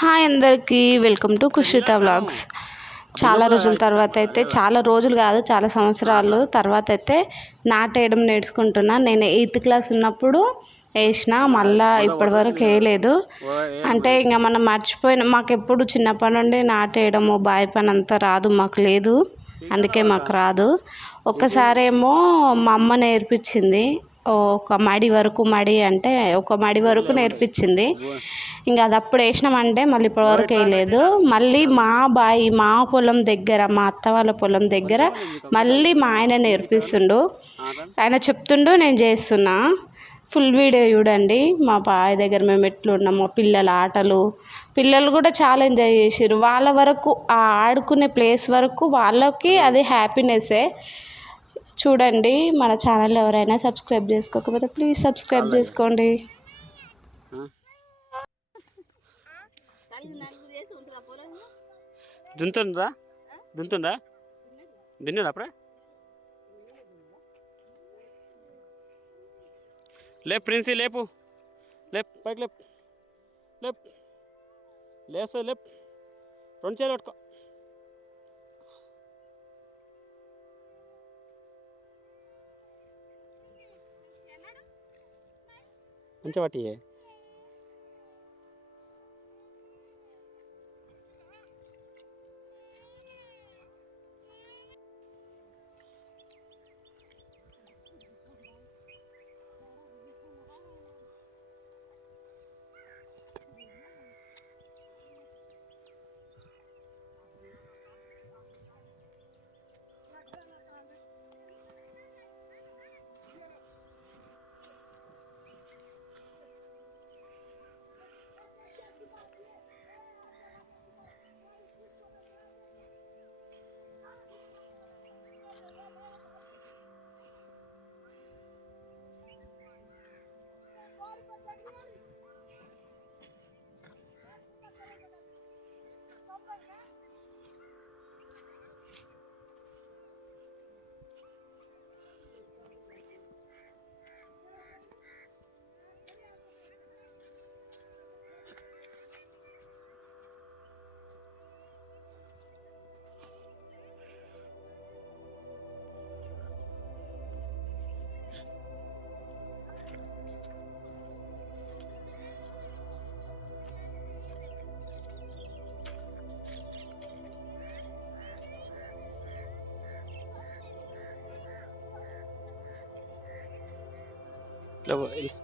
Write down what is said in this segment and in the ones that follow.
Hi అందరికీ, welcome to Kushitha vlogs. చాలా రోజుల తర్వాత అయితే, చాలా రోజులు కాదు చాలా సంవత్సరాలు తర్వాత అయితే నాటేయడం నేర్చుకుంటున్నా. నేను 8th క్లాస్ ఉన్నప్పుడు వేసిన, మళ్ళీ ఇప్పటివరకు వేయలేదు. అంటే ఇంకా మనం మర్చిపోయిన, మాకు ఎప్పుడు చిన్నప్పటి నుండి నాటేయడము బావి పని అంతా రాదు, మాకు లేదు, అందుకే మాకు రాదు. ఒక్కసారేమో మా అమ్మ నేర్పించింది, ఒక మడి వరకు, మడి అంటే ఒక మడి వరకు నేర్పించింది. ఇంకా అది అప్పుడు వేసినామంటే మళ్ళీ ఇప్పటివరకు వేయలేదు. మళ్ళీ మా పొలం దగ్గర, మా అత్త వాళ్ళ పొలం దగ్గర మళ్ళీ మా ఆయన నేర్పిస్తుండు, ఆయన చెప్తుండు, నేను చేస్తున్నా. ఫుల్ వీడియో చూడండి. మా బావి దగ్గర మేము ఎట్లున్నాం, మా పిల్లల ఆటలు, పిల్లలు కూడా చాలా ఎంజాయ్ చేసారు. వాళ్ళ వరకు ఆ ఆడుకునే ప్లేస్ వరకు వాళ్ళకి అది హ్యాపీనెస్సే. చూడండి. మన ఛానల్ ఎవరైనా సబ్స్క్రైబ్ చేసుకోకపోతే ప్లీజ్ సబ్స్క్రైబ్ చేసుకోండి. దుంతుందా దున్నదా అప్పుడే లేపు ప్రిన్సీ, లేపు లేపు, పైకి లేపు, లేపు లేస్తా, లేపు, రెండు చేతులు పట్టుకో. మంచిగా పట్టి.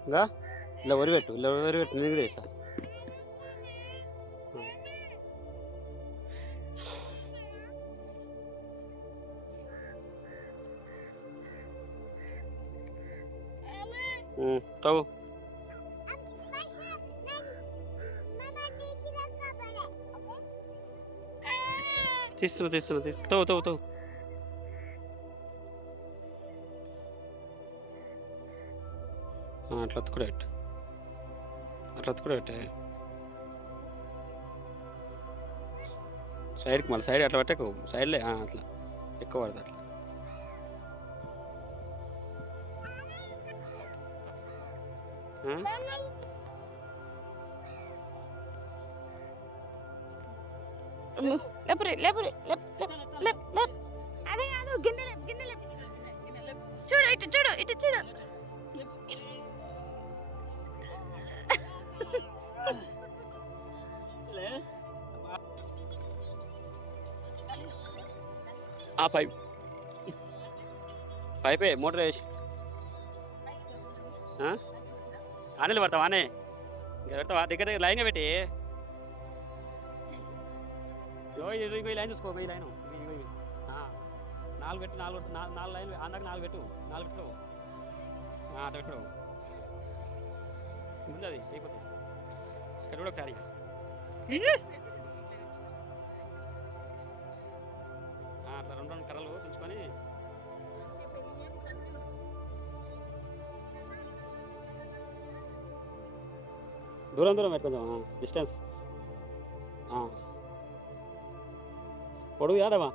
ఇంకా ఇలా వరిపెట్టు, ఇలా వరిపెట్టు, నేను కూడా వేసా. తవ్వు, తీస్తున్నా తవ్వు తవ్వు తవ్వు. అట్లా కూడా పెట్టు, అట్లా కూడా పెట్టే సైడ్కి, మళ్ళీ సైడ్ అట్లా పెట్టకు, సైడ్లే అట్లా ఎక్కువ పడుతుంది అట్లా. అదే కాదు, గిన్నె చూడు, ఇటు చూడు, ఇటు చూడు. పైపే మోటార్ వేసి ఆనలు పడతావా? ఆనే ఇంకా పెట్టవా? దగ్గర లైన్గా పెట్టి, ఇంకో లైన్ చూసుకో, ఈ లైన్ 4 పెట్టి, 4 లైన్ అందాక 4 పెట్టు, 4 పెట్టు, అట్లా పెట్టు. ముందు అది అయిపోతుంది. ఇక్కడ కూడా ఒకసారి అట్లా 2 కర్రలు చూసుకొని దూరం పెట్టుకుందాం, డిస్టెన్స్ పొడుగు యాడవా.